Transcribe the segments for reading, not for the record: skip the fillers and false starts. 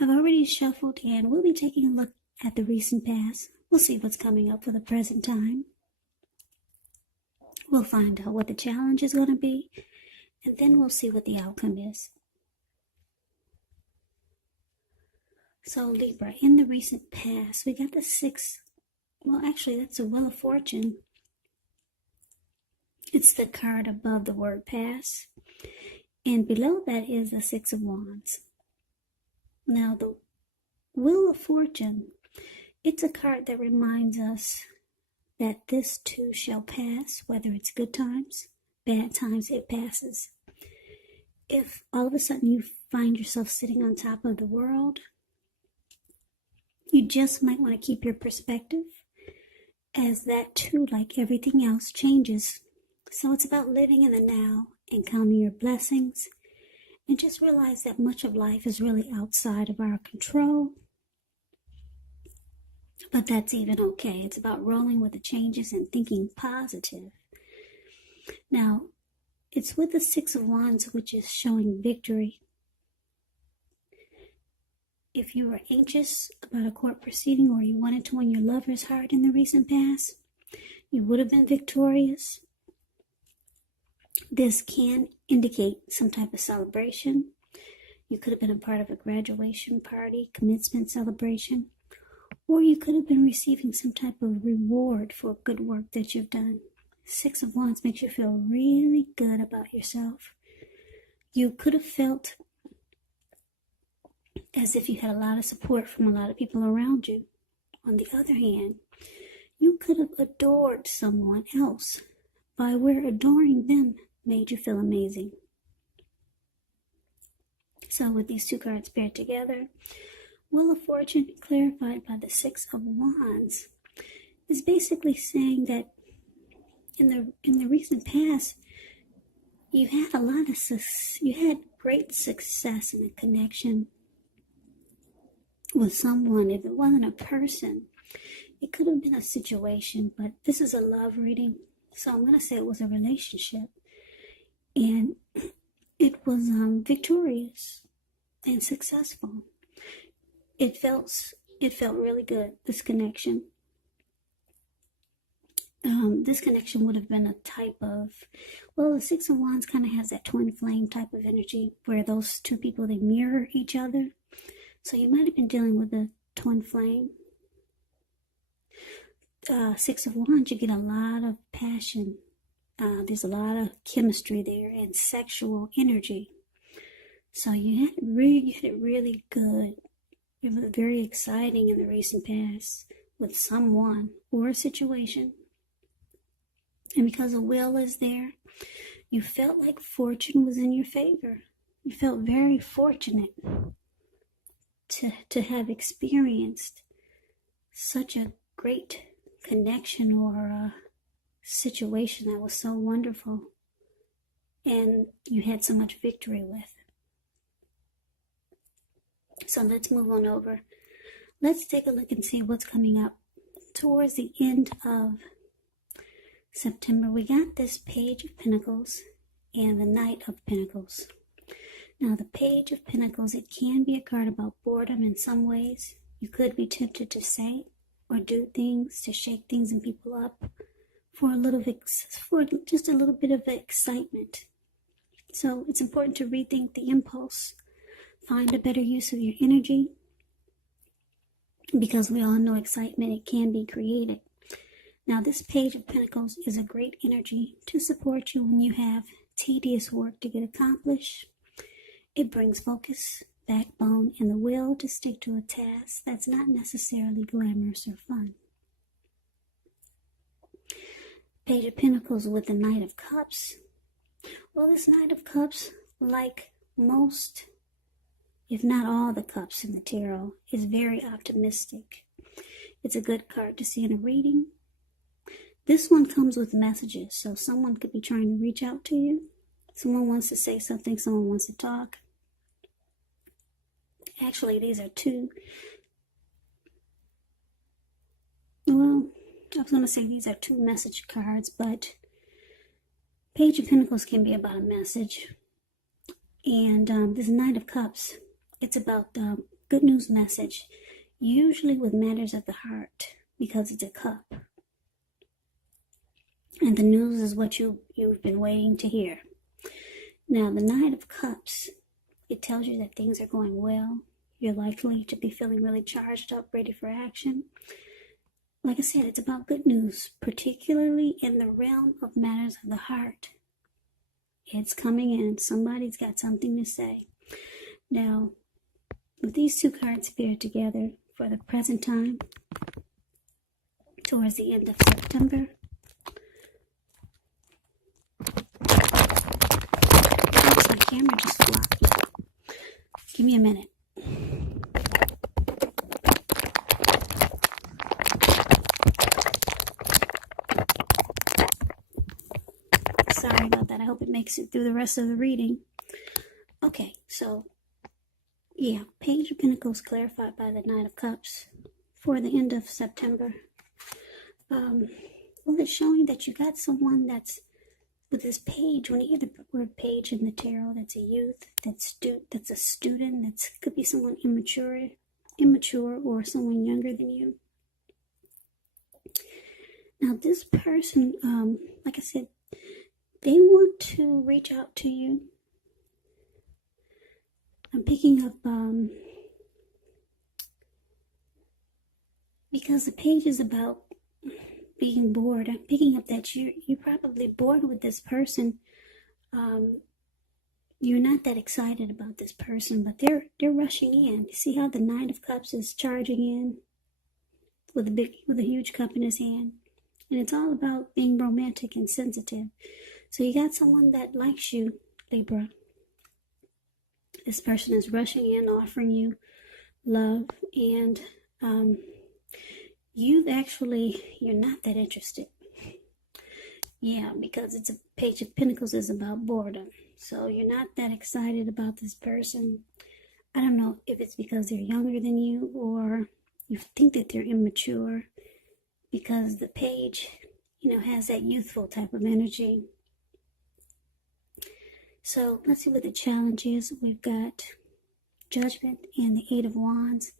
I've already shuffled and we'll be taking a look at the recent past. We'll see what's coming up for the present time. We'll find out what the challenge is going to be, and then we'll see what the outcome is. So Libra, in the recent past, we got the six. Well, actually, that's a Wheel of Fortune. It's the card above the word pass. And below that is the Six of Wands. Now, the Wheel of Fortune, it's a card that reminds us that this too shall pass, whether it's good times, bad times, it passes. If all of a sudden you find yourself sitting on top of the world, you just might want to keep your perspective, as that too, like everything else, changes. So it's about living in the now and counting your blessings, and just realize that much of life is really outside of our control. But that's even okay. It's about rolling with the changes and thinking positive. Now, it's with the Six of Wands, which is showing victory. If you were anxious about a court proceeding or you wanted to win your lover's heart in the recent past, you would have been victorious. This can indicate some type of celebration. You could have been a part of a graduation party, commencement celebration, or you could have been receiving some type of reward for good work that you've done. Six of Wands makes you feel really good about yourself. You could have felt as if you had a lot of support from a lot of people around you. On the other hand, you could have adored someone else by where adoring them made you feel amazing. So with these two cards paired together, Wheel of Fortune, clarified by the Six of Wands, is basically saying that in the recent past, you had great success in a connection with someone. If it wasn't a person, it could have been a situation, but this is a love reading, so I'm going to say it was a relationship. And it was victorious and successful. It felt really good, this connection. This connection would have been a type of, well, the Six of Wands kind of has that twin flame type of energy where those two people, they mirror each other. So you might have been dealing with a twin flame. Six of Wands, you get a lot of passion. There's a lot of chemistry there and sexual energy. So you had it really good. It was very exciting in the recent past with someone or a situation. And because the wheel is there, you felt like fortune was in your favor. You felt very fortunate to have experienced such a great connection or a situation that was so wonderful and you had so much victory with. So let's move on over. Let's take a look and see what's coming up towards the end of September. We got this Page of Pentacles and the Knight of Pentacles. Now the Page of Pentacles, it can be a card about boredom in some ways. You could be tempted to say or do things to shake things and people up for just a little bit of excitement. So it's important to rethink the impulse. Find a better use of your energy, because we all know excitement, it can be created. Now this Page of Pentacles is a great energy to support you when you have tedious work to get accomplished. It brings focus, backbone, and the will to stick to a task that's not necessarily glamorous or fun. Page of Pentacles with the Knight of Cups. Well, this Knight of Cups, like most, if not all the cups in the tarot, is very optimistic. It's a good card to see in a reading. This one comes with messages, so someone could be trying to reach out to you. Someone wants to say something, someone wants to talk. Actually, these are two. Well, I was going to say these are two message cards, but Page of Pentacles can be about a message. And this Knight of Cups, It's about the good news message, usually with matters of the heart, because it's a cup. And the news is what you've been waiting to hear. Now, the Knight of Cups, it tells you that things are going well. You're likely to be feeling really charged up, ready for action. Like I said, it's about good news, particularly in the realm of matters of the heart. It's coming in. Somebody's got something to say. Now, with these two cards paired together for the present time, towards the end of September, oops, my camera just flopped. Give me a minute. Sorry about that. I hope it makes it through the rest of the reading. Okay, so yeah, Page of Pentacles clarified by the Knight of Cups for the end of September. Well, it's showing that you got someone that's with this page. When you hear the word page in the tarot, that's a youth, that's a student, that could be someone immature, or someone younger than you. Now, this person, like I said, they want to reach out to you. I'm picking up, because the page is about being bored. I'm picking up that you're probably bored with this person. You're not that excited about this person, but they're rushing in. You see how the Knight of Cups is charging in with a huge cup in his hand, and it's all about being romantic and sensitive. So you got someone that likes you, Libra. This person is rushing in, offering you love, and you're not that interested. Yeah, because it's a Page of Pentacles is about boredom. So you're not that excited about this person. I don't know if it's because they're younger than you or you think that they're immature, because the page, has that youthful type of energy. So let's see what the challenge is. We've got Judgment and the Eight of Wands.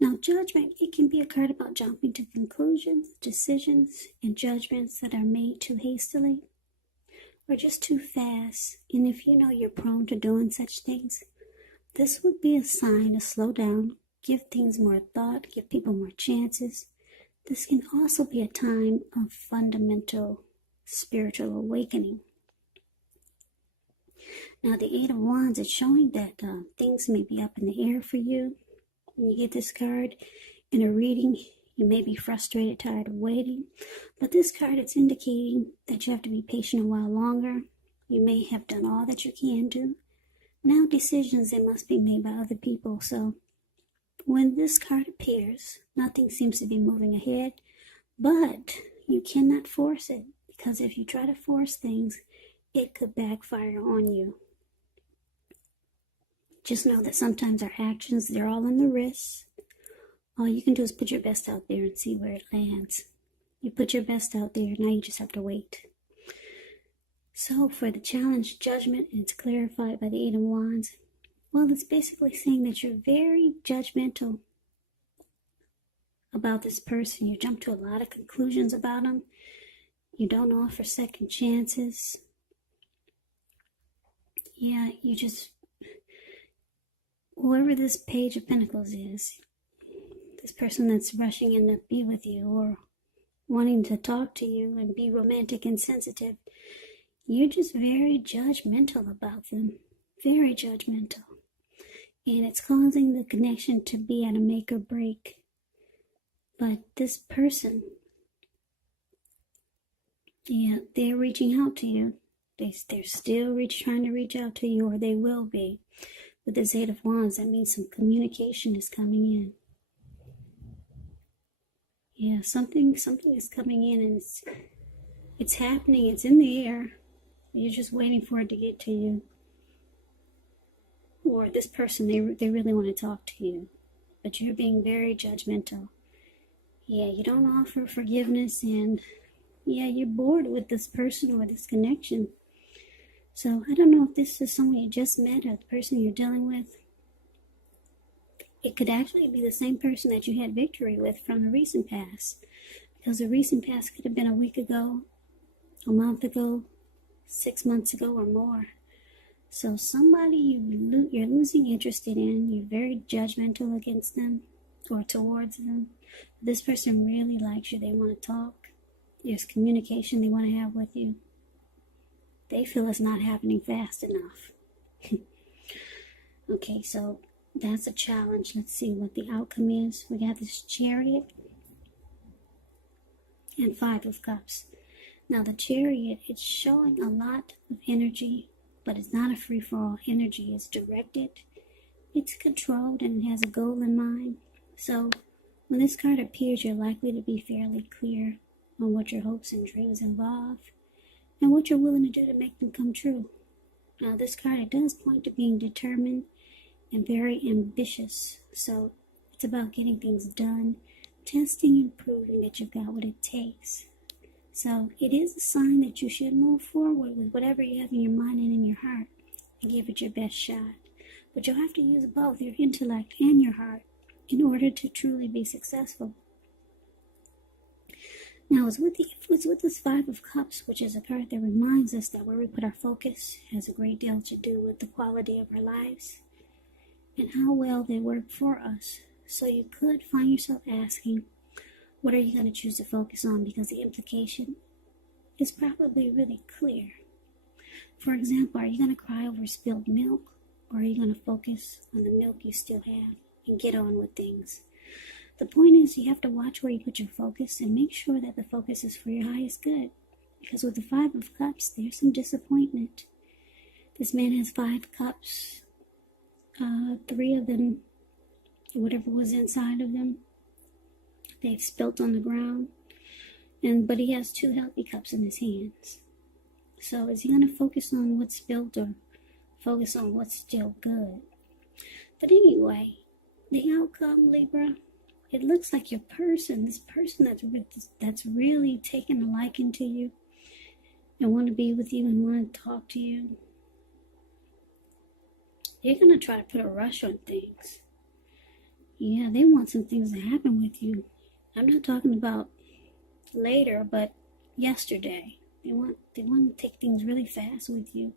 Now, Judgment, it can be a card about jumping to conclusions, decisions, and judgments that are made too hastily or just too fast. And if you know you're prone to doing such things, this would be a sign to slow down, give things more thought, give people more chances. This can also be a time of fundamental spiritual awakening. Now, the Eight of Wands is showing that things may be up in the air for you. When you get this card in a reading, you may be frustrated, tired of waiting. But this card, it's indicating that you have to be patient a while longer. You may have done all that you can do. Now, decisions, they must be made by other people. So, when this card appears, nothing seems to be moving ahead. But you cannot force it, because if you try to force things, it could backfire on you. Just know that sometimes our actions, they're all in the wrists. All you can do is put your best out there and see where it lands. You put your best out there, now you just have to wait. So for the challenge, Judgment, and it's clarified by the Eight of Wands, well, it's basically saying that you're very judgmental about this person. You jump to a lot of conclusions about them. You don't offer second chances. Yeah, you just... Whoever this Page of Pentacles is, this person that's rushing in to be with you or wanting to talk to you and be romantic and sensitive, you're just very judgmental about them. Very judgmental. And it's causing the connection to be at a make or break. But this person, yeah, they're reaching out to you. They're still trying to reach out to you, or they will be. With this Eight of Wands, that means some communication is coming in. Yeah, something is coming in, and it's happening. It's in the air. You're just waiting for it to get to you. Or this person, they really want to talk to you, but you're being very judgmental. Yeah, you don't offer forgiveness, and yeah, you're bored with this person or this connection. So I don't know if this is someone you just met or the person you're dealing with. it could actually be the same person that you had victory with from the recent past. Because the recent past could have been a week ago, a month ago, 6 months ago, or more. So somebody you're losing interest in, you're very judgmental against them or towards them. This person really likes you. They want to talk. There's communication they want to have with you. They feel it's not happening fast enough. Okay, so that's a challenge. Let's see what the outcome is. We got this Chariot and Five of Cups. Now the Chariot, it's showing a lot of energy, but it's not a free-for-all energy. It's directed, it's controlled, and it has a goal in mind. So when this card appears, you're likely to be fairly clear on what your hopes and dreams involve and what you're willing to do to make them come true. Now this card, it does point to being determined and very ambitious. So it's about getting things done, testing and proving that you've got what it takes. So it is a sign that you should move forward with whatever you have in your mind and in your heart and give it your best shot. But you'll have to use both your intellect and your heart in order to truly be successful. Now, it's with this Five of Cups, which is a card that reminds us that where we put our focus has a great deal to do with the quality of our lives and how well they work for us. So you could find yourself asking, what are you going to choose to focus on? Because the implication is probably really clear. For example, are you going to cry over spilled milk, or are you going to focus on the milk you still have and get on with things? The point is, you have to watch where you put your focus and make sure that the focus is for your highest good. Because with the Five of Cups, there's some disappointment. This man has 5 cups. 3 of them, whatever was inside of them, they've spilt on the ground. But he has 2 healthy cups in his hands. So is he going to focus on what's spilt or focus on what's still good? But anyway, the outcome, Libra, it looks like your person, this person that's really taken a liking to you and want to be with you and want to talk to you, they're going to try to put a rush on things. Yeah, they want some things to happen with you. I'm not talking about later, but yesterday. They want to take things really fast with you.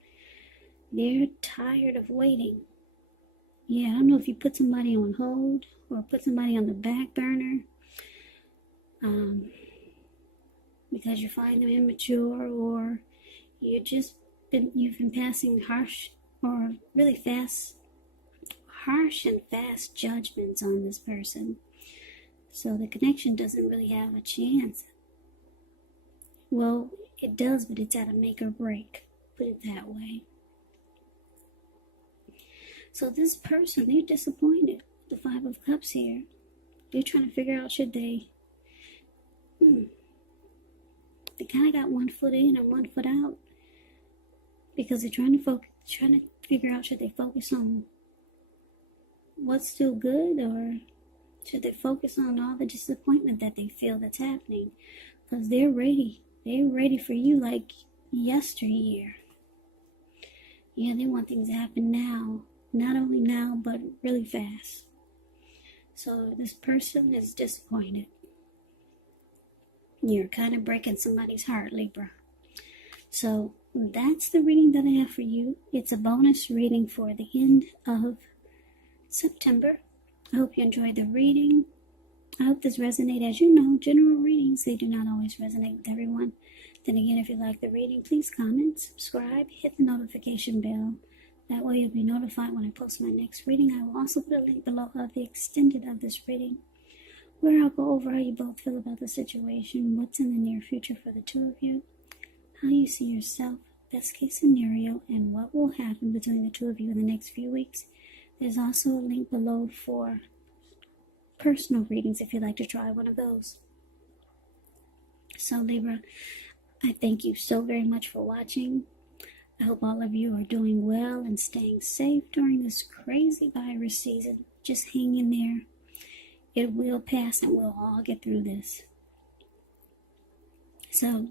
They're tired of waiting. Yeah, I don't know if you put somebody on hold or put somebody on the back burner because you find them immature, or you've been passing harsh and fast judgments on this person. So the connection doesn't really have a chance. Well, it does, but it's at a make or break. Put it that way. So this person, they're disappointed. The Five of Cups here. They're trying to figure out, should they... They kind of got one foot in and one foot out. Because they're trying to figure out, should they focus on what's still good, or should they focus on all the disappointment that they feel that's happening? Because they're ready. They're ready for you like yesteryear. Yeah, they want things to happen now. Not only now, but really fast. So this person is disappointed. You're kind of breaking somebody's heart, Libra. So that's the reading that I have for you. It's a bonus reading for the end of September. I hope you enjoyed the reading. I hope this resonated. As you know, general readings, they do not always resonate with everyone. Then again, if you like the reading, please comment, subscribe, hit the notification bell. That way you'll be notified when I post my next reading. I will also put a link below of the extended of this reading, where I'll go over how you both feel about the situation, what's in the near future for the two of you, how you see yourself, best case scenario, and what will happen between the two of you in the next few weeks. There's also a link below for personal readings if you'd like to try one of those. So Libra, I thank you so very much for watching. I hope all of you are doing well and staying safe during this crazy virus season. Just hang in there. It will pass and we'll all get through this. So,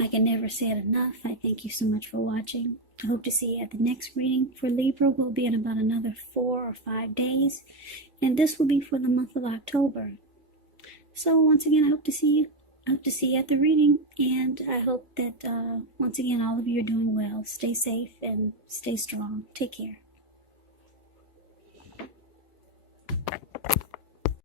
I can never say it enough. I thank you so much for watching. I hope to see you at the next reading. For Libra, will be in about another 4 or 5 days. And this will be for the month of October. So once again, I hope to see you. I hope to see you at the reading. And I hope that, once again, all of you are doing well. Stay safe and stay strong. Take care.